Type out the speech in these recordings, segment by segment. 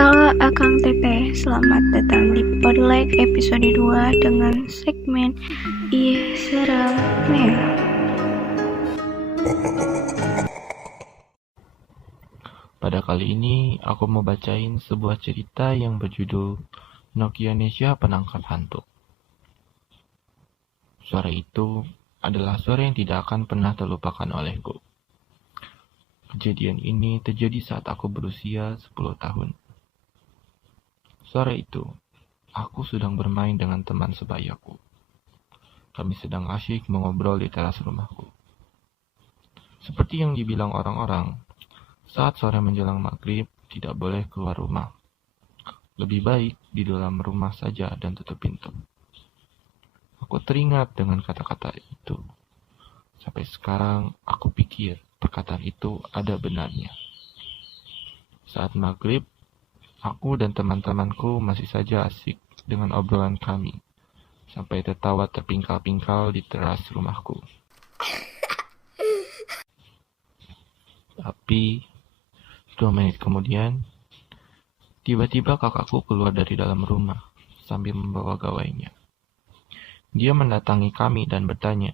Halo Akang Teteh, selamat datang di Podlike episode 2 dengan segmen Ih Serem Merah. Pada kali ini, aku mau bacain sebuah cerita yang berjudul Nokianesia Penangkap Hantu. Suara itu adalah suara yang tidak akan pernah terlupakan olehku. Kejadian ini terjadi saat aku berusia 10 tahun. Sore itu, aku sedang bermain dengan teman sebayaku. Kami sedang asyik mengobrol di teras rumahku. Seperti yang dibilang orang-orang, saat sore menjelang maghrib tidak boleh keluar rumah. Lebih baik di dalam rumah saja dan tutup pintu. Aku teringat dengan kata-kata itu. Sampai sekarang aku pikir perkataan itu ada benarnya. Saat maghrib, aku dan teman-temanku masih saja asik dengan obrolan kami. Sampai tertawa terpingkal-pingkal di teras rumahku. Tapi 2 menit kemudian, tiba-tiba kakakku keluar dari dalam rumah sambil membawa gawainya. Dia mendatangi kami dan bertanya,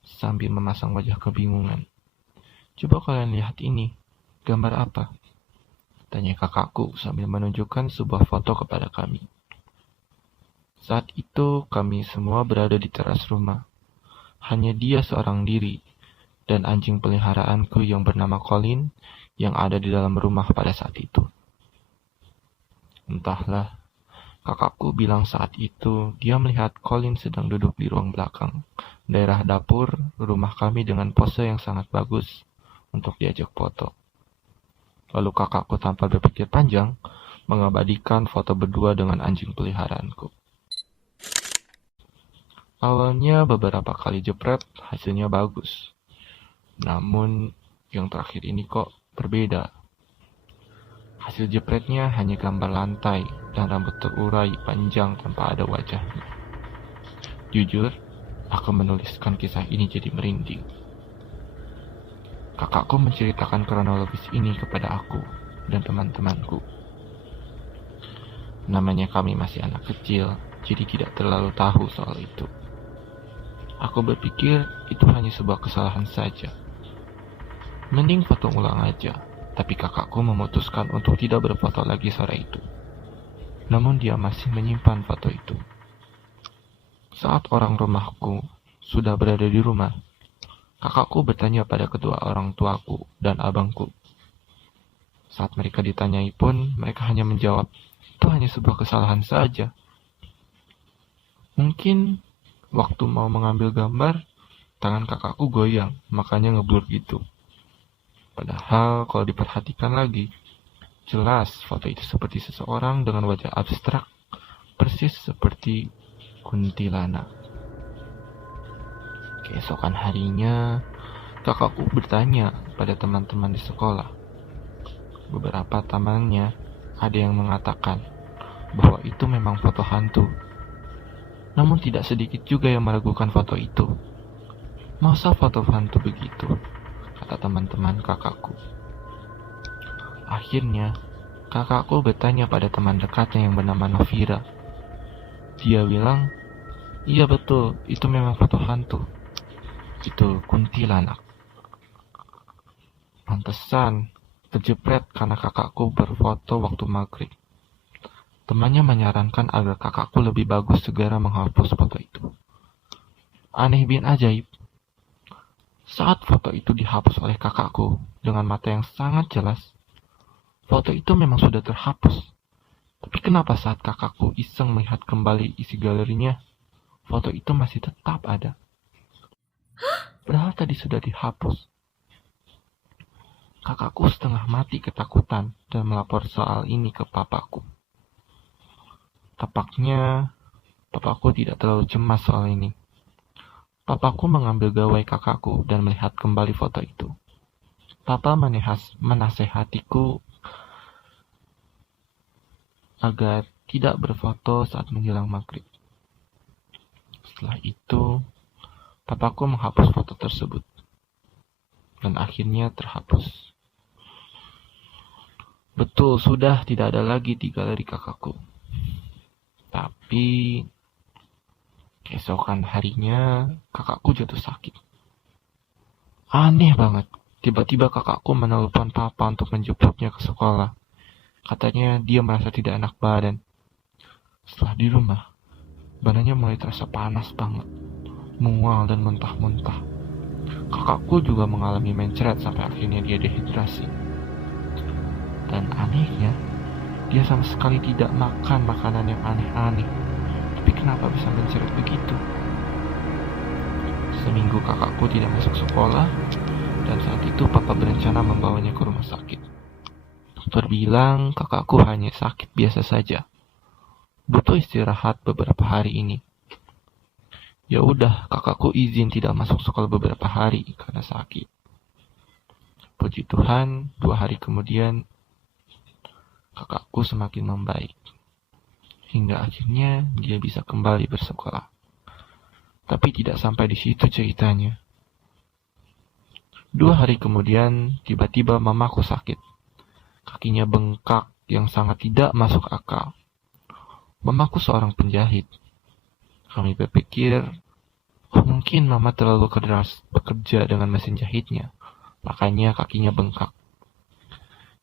sambil memasang wajah kebingungan. "Coba kalian lihat ini, gambar apa?" tanya kakakku sambil menunjukkan sebuah foto kepada kami. Saat itu kami semua berada di teras rumah. Hanya dia seorang diri dan anjing peliharaanku yang bernama Colin yang ada di dalam rumah pada saat itu. Entahlah, kakakku bilang saat itu dia melihat Colin sedang duduk di ruang belakang, daerah dapur rumah kami dengan pose yang sangat bagus untuk diajak foto. Lalu kakakku tanpa berpikir panjang mengabadikan foto berdua dengan anjing peliharaanku. Awalnya beberapa kali jepret hasilnya bagus. Namun yang terakhir ini kok berbeda. Hasil jepretnya hanya gambar lantai dan rambut terurai panjang tanpa ada wajahnya. Jujur, aku menuliskan kisah ini jadi merinding. Kakakku menceritakan kronologis ini kepada aku dan teman-temanku. Namanya kami masih anak kecil, jadi tidak terlalu tahu soal itu. Aku berpikir itu hanya sebuah kesalahan saja. Mending foto ulang aja, tapi kakakku memutuskan untuk tidak berfoto lagi sore itu. Namun dia masih menyimpan foto itu. Saat orang rumahku sudah berada di rumah, kakakku bertanya pada kedua orang tuaku dan abangku. Saat mereka ditanyai pun, mereka hanya menjawab, itu hanya sebuah kesalahan saja. Mungkin waktu mau mengambil gambar, tangan kakakku goyang, makanya ngeblur gitu. Padahal kalau diperhatikan lagi, jelas foto itu seperti seseorang dengan wajah abstrak, persis seperti kuntilanak. Keesokan harinya, kakakku bertanya pada teman-teman di sekolah. Beberapa temannya ada yang mengatakan bahwa itu memang foto hantu. Namun tidak sedikit juga yang meragukan foto itu. Masa foto hantu begitu? Kata teman-teman kakakku. Akhirnya, kakakku bertanya pada teman dekatnya yang bernama Novira. Dia bilang, iya betul, itu memang foto hantu. Itu kuntilanak. Pantesan, kejepret karena kakakku berfoto waktu maghrib. Temannya menyarankan agar kakakku lebih bagus segera menghapus foto itu. Aneh bin ajaib. Saat foto itu dihapus oleh kakakku dengan mata yang sangat jelas, foto itu memang sudah terhapus. Tapi kenapa saat kakakku iseng melihat kembali isi galerinya, foto itu masih tetap ada? Padahal tadi sudah dihapus. Kakakku setengah mati ketakutan dan melapor soal ini ke papaku. Tampaknya, papaku tidak terlalu cemas soal ini. Papaku mengambil gawai kakakku dan melihat kembali foto itu. Papa menasehatiku agar tidak berfoto saat menjelang maghrib. Setelah itu, papaku menghapus foto tersebut. Dan akhirnya terhapus. Betul, sudah tidak ada lagi di galeri kakakku. Tapi keesokan harinya kakakku jatuh sakit. Aneh banget. Tiba-tiba kakakku menelpon papa untuk menjemputnya ke sekolah. Katanya dia merasa tidak enak badan. Setelah di rumah, badannya mulai terasa panas banget, mual dan muntah-muntah. Kakakku juga mengalami mencret sampai akhirnya dia dehidrasi. Dan anehnya, dia sama sekali tidak makan makanan yang aneh-aneh. Tapi kenapa bisa mencret begitu? Seminggu kakakku tidak masuk sekolah, dan saat itu papa berencana membawanya ke rumah sakit. Dokter bilang kakakku hanya sakit biasa saja. Butuh istirahat beberapa hari ini. Ya udah, kakakku izin tidak masuk sekolah beberapa hari karena sakit. Puji Tuhan, 2 hari kemudian kakakku semakin membaik. Hingga akhirnya dia bisa kembali bersekolah. Tapi tidak sampai di situ ceritanya. 2 hari kemudian, tiba-tiba mamaku sakit. Kakinya bengkak yang sangat tidak masuk akal. Mamaku seorang penjahit. Kami berpikir, mungkin mama terlalu keras bekerja dengan mesin jahitnya. Makanya kakinya bengkak.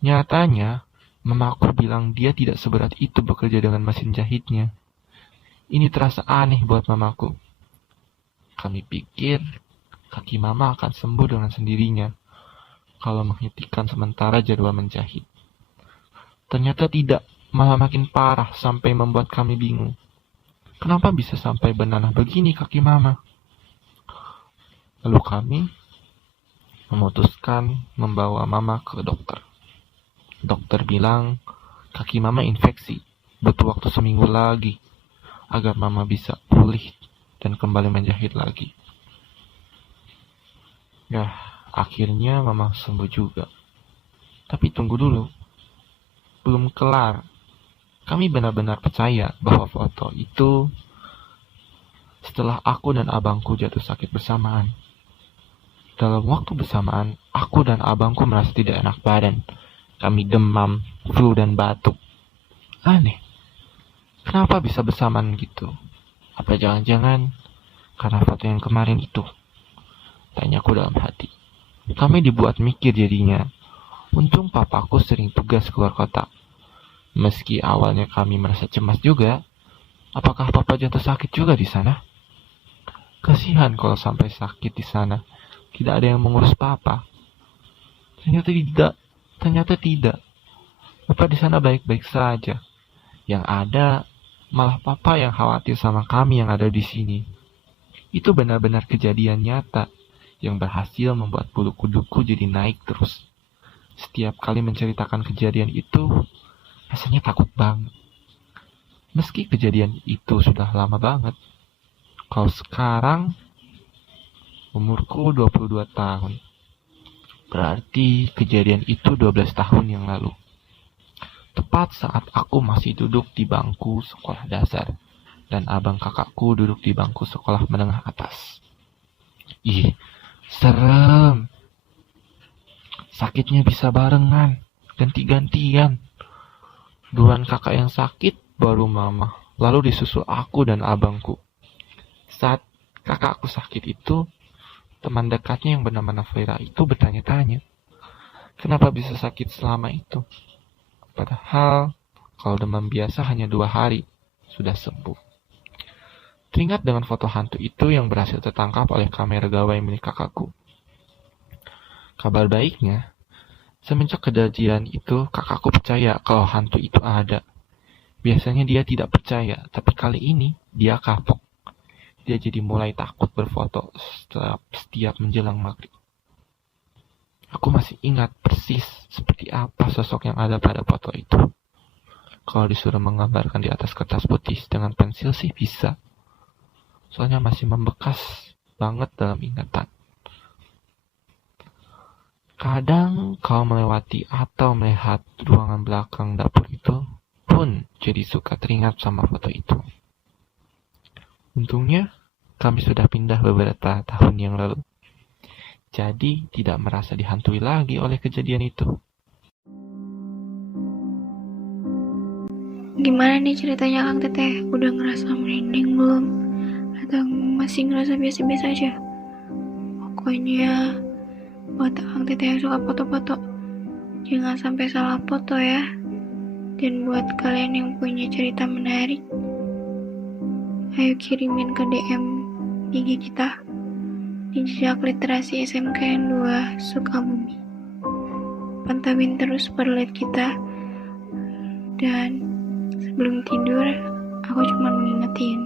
Nyatanya, mamaku bilang dia tidak seberat itu bekerja dengan mesin jahitnya. Ini terasa aneh buat mamaku. Kami pikir kaki mama akan sembuh dengan sendirinya kalau menghentikan sementara jadwal menjahit. Ternyata tidak, malah makin parah sampai membuat kami bingung. Kenapa bisa sampai bernanah begini kaki mama? Lalu kami memutuskan membawa mama ke dokter. Dokter bilang kaki mama infeksi, butuh waktu seminggu lagi agar mama bisa pulih dan kembali menjahit lagi. Ya, akhirnya mama sembuh juga. Tapi tunggu dulu, belum kelar. Kami benar-benar percaya bahwa foto itu setelah aku dan abangku jatuh sakit bersamaan. Dalam waktu bersamaan, aku dan abangku merasa tidak enak badan. Kami demam, flu, dan batuk. Aneh, kenapa bisa bersamaan gitu? Apa jangan-jangan karena foto yang kemarin itu? Tanyaku dalam hati. Kami dibuat mikir jadinya. Untung papaku sering tugas keluar kota. Meski awalnya kami merasa cemas juga, apakah papa jatuh sakit juga di sana? Kasihan kalau sampai sakit di sana. Tidak ada yang mengurus papa. Ternyata tidak. Papa di sana baik-baik saja. Yang ada malah papa yang khawatir sama kami yang ada di sini. Itu benar-benar kejadian nyata yang berhasil membuat bulu kuduku jadi naik terus. Setiap kali menceritakan kejadian itu, rasanya takut banget. Meski kejadian itu sudah lama banget. Kalau sekarang, umurku 22 tahun. Berarti kejadian itu 12 tahun yang lalu. Tepat saat aku masih duduk di bangku sekolah dasar, dan abang kakakku duduk di bangku sekolah menengah atas. Ih, serem. Sakitnya bisa barengan, ganti-gantian. Duluan kakak yang sakit, baru mama. Lalu disusul aku dan abangku. Saat kakakku sakit itu, teman dekatnya yang bernama Nafira itu bertanya-tanya, kenapa bisa sakit selama itu? Padahal, kalau demam biasa hanya 2 hari, sudah sembuh. Teringat dengan foto hantu itu yang berhasil tertangkap oleh kamera gawai milik kakakku. Kabar baiknya, semenjak kejadian itu kakakku percaya kalau hantu itu ada. Biasanya dia tidak percaya, tapi kali ini dia kapok. Dia jadi mulai takut berfoto setiap menjelang maghrib. Aku masih ingat persis seperti apa sosok yang ada pada foto itu. Kalau disuruh menggambarkan di atas kertas putih dengan pensil sih bisa. Soalnya masih membekas banget dalam ingatan. Kadang kau melewati atau melihat ruangan belakang dapur itu pun jadi suka teringat sama foto itu. Untungnya kami sudah pindah beberapa tahun yang lalu. Jadi tidak merasa dihantui lagi oleh kejadian itu. Gimana nih ceritanya Kang Teteh? Udah ngerasa merinding belum? Atau masih ngerasa biasa-biasa aja? Pokoknya buat Kang Teteh yang suka foto-foto, jangan sampai salah foto ya. Dan buat kalian yang punya cerita menarik, ayo kirimin ke DM IG kita di Jejak Literasi SMK yang 2 Sukabumi. Pantauin terus perlet kita. Dan sebelum tidur, aku cuma mengingetin,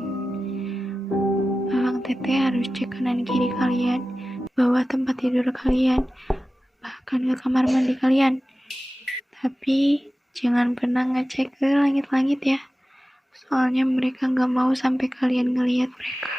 Kang Teteh harus cek kanan kiri kalian, bawah tempat tidur kalian, bahkan ke kamar mandi kalian. Tapi jangan pernah ngecek ke langit-langit ya, soalnya mereka gak mau sampai kalian ngelihat mereka.